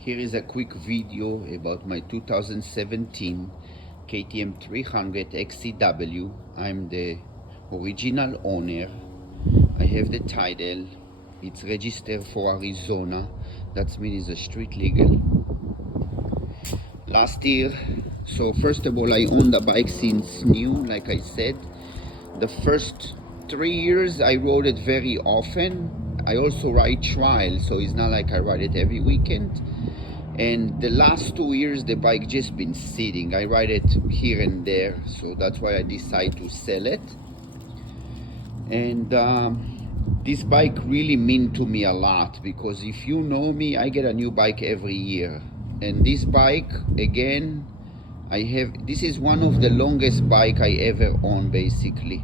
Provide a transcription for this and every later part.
Here is a quick video about my 2017 KTM 300 XCW. I'm the original owner. I have the title. It's registered for Arizona. That means it's street legal. Last year, so first of all, I owned the bike since new, like I said. The first 3 years I rode it very often. I also ride trial, so it's not like I ride it every weekend. And the last 2 years the bike just been sitting. I ride it here and there, so that's why I decided to sell it. And this bike really mean to me a lot, because if you know me, I get a new bike every year. And this bike, again, this is one of the longest bike I ever own, basically.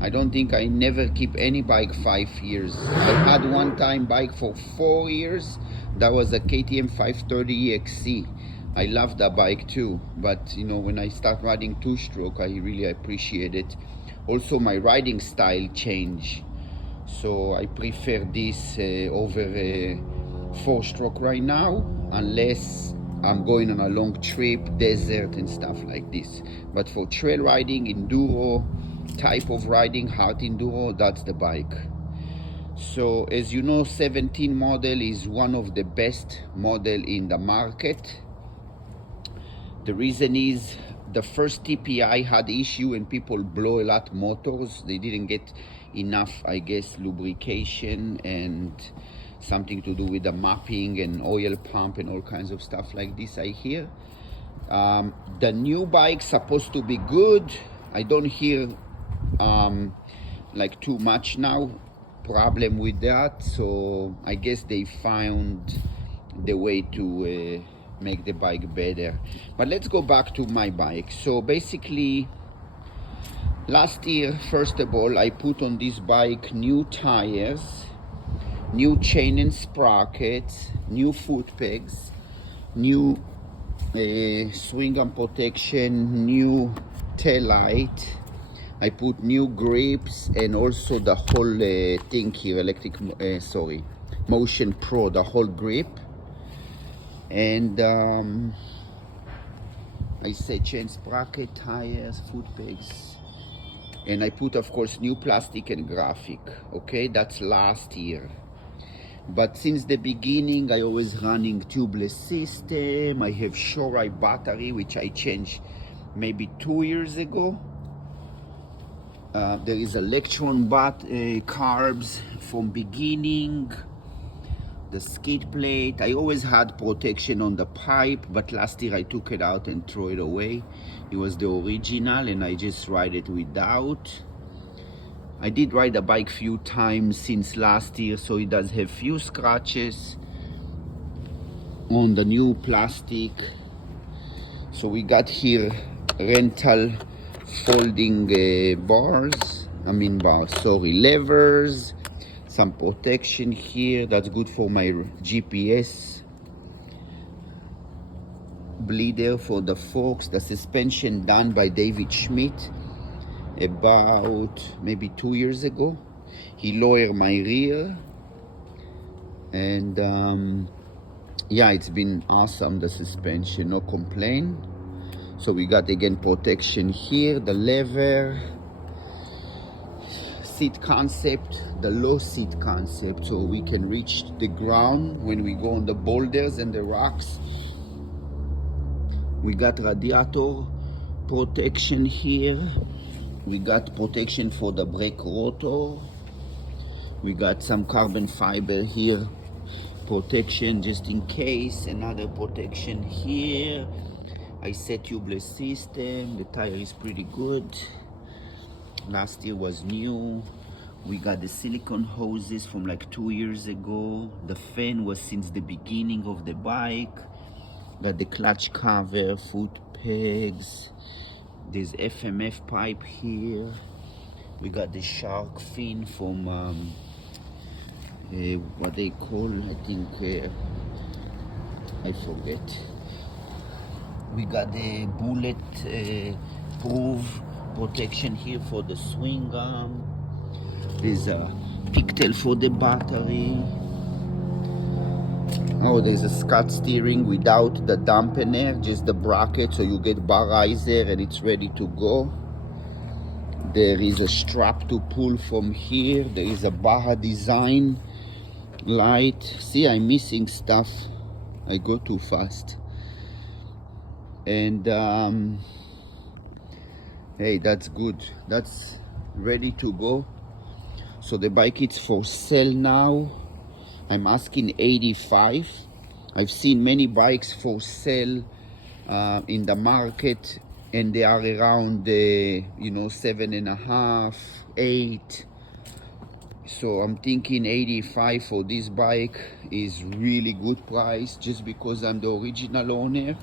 I don't think I never keep any bike 5 years. I had one time bike for 4 years. That was a KTM 530 XC. I love that bike too, but you know, when I start riding two-stroke, I really appreciate it. Also, my riding style changed, so I prefer this over a four-stroke right now, unless I'm going on a long trip, desert and stuff like this. But for trail riding, enduro type of riding, hard enduro, that's the bike. So as you know, 17 model is one of the best model in the market. The reason is the first TPI had issue and people blow a lot motors. They didn't get enough, I guess, lubrication and something to do with the mapping and oil pump and all kinds of stuff like this, I hear. The new bike supposed to be good. I don't hear like too much now problem with that, so I guess they found the way to make the bike better. But let's go back to my bike. So basically, last year, first of all, I put on this bike new tires, new chain and sprockets, new foot pegs, new swing arm protection, new tail light. I put new grips and also the whole thing here, Motion Pro, the whole grip. And I say chain sprocket, tires, foot pegs. And I put, of course, new plastic and graphic. Okay, that's last year. But since the beginning, I always running tubeless system. I have Shorei battery, which I changed maybe 2 years ago. There is electron carbs from beginning. The skid plate, I always had protection on the pipe, but last year I took it out and threw it away. It was the original and I just ride it without. I did ride the bike few times since last year, so it does have few scratches on the new plastic. So we got here rental folding levers, some protection here. That's good for my GPS. Bleeder for the forks. The suspension done by David Schmidt about maybe 2 years ago. He lowered my rear, and yeah, it's been awesome, the suspension, no complaint. So we got again protection here, the lever, seat concept, the low seat concept, so we can reach the ground when we go on the boulders and the rocks. We got radiator protection here. We got protection for the brake rotor. We got some carbon fiber here, protection just in case. Another protection here. I set tubeless system. The tire is pretty good. Last year was new. We got the silicone hoses from like 2 years ago. The fan was since the beginning of the bike. Got the clutch cover, foot pegs. There's FMF pipe here. We got the shark fin from what they call, I think, I forget. We got the bullet proof protection here for the swing arm. There's a pigtail for the battery. Oh, there's a Scott steering without the dampener, just the bracket, so you get bar riser and it's ready to go. There is a strap to pull from here. There is a Baja design light. See, I'm missing stuff. I go too fast. And hey, that's good. That's ready to go. So the bike is for sale now. I'm asking 85. I've seen many bikes for sale in the market, and they are around the 7.5, 8. So I'm thinking 85 for this bike is really good price, just because I'm the original owner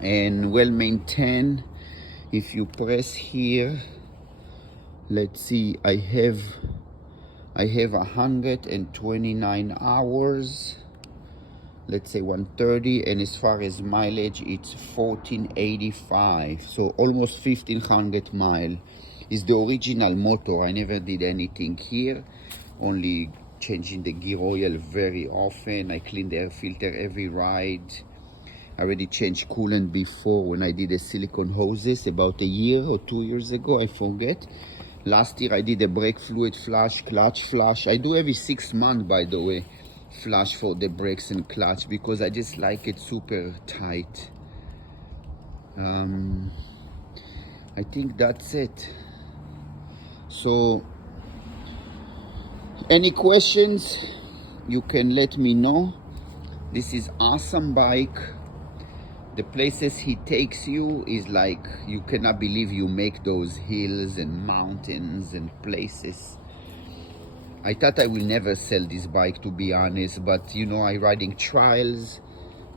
and well maintained. If you press here, let's see, I have 129 hours, let's say 130, and as far as mileage, it's 1485, so almost 1500 mile. Is the original motor. I never did anything here, only changing the gear oil very often. I clean the air filter every ride. I already changed coolant before when I did the silicone hoses about a year or 2 years ago, I forget. Last year I did a brake fluid flush, clutch flush. I do every 6 months, by the way, flush for the brakes and clutch, because I just like it super tight. I think that's it. So any questions, you can let me know. This is awesome bike. The places he takes you is like, you cannot believe you make those hills and mountains and places. I thought I will never sell this bike, to be honest, but I riding trials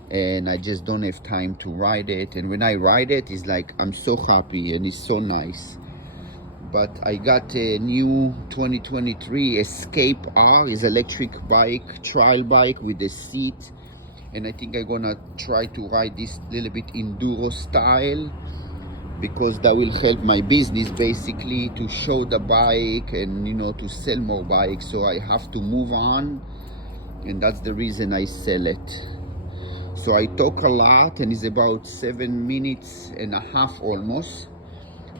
and I just don't have time to ride it. And when I ride it, it's like I'm so happy and it's so nice. But I got a new 2023 Escape R, is electric bike, trial bike with a seat. And I think I'm gonna try to ride this little bit enduro style, because that will help my business basically to show the bike and to sell more bikes. So I have to move on, and that's the reason I sell it. So I talk a lot, and it's about 7 minutes and a half almost.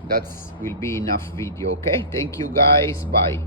That will be enough video. Okay, thank you guys, bye.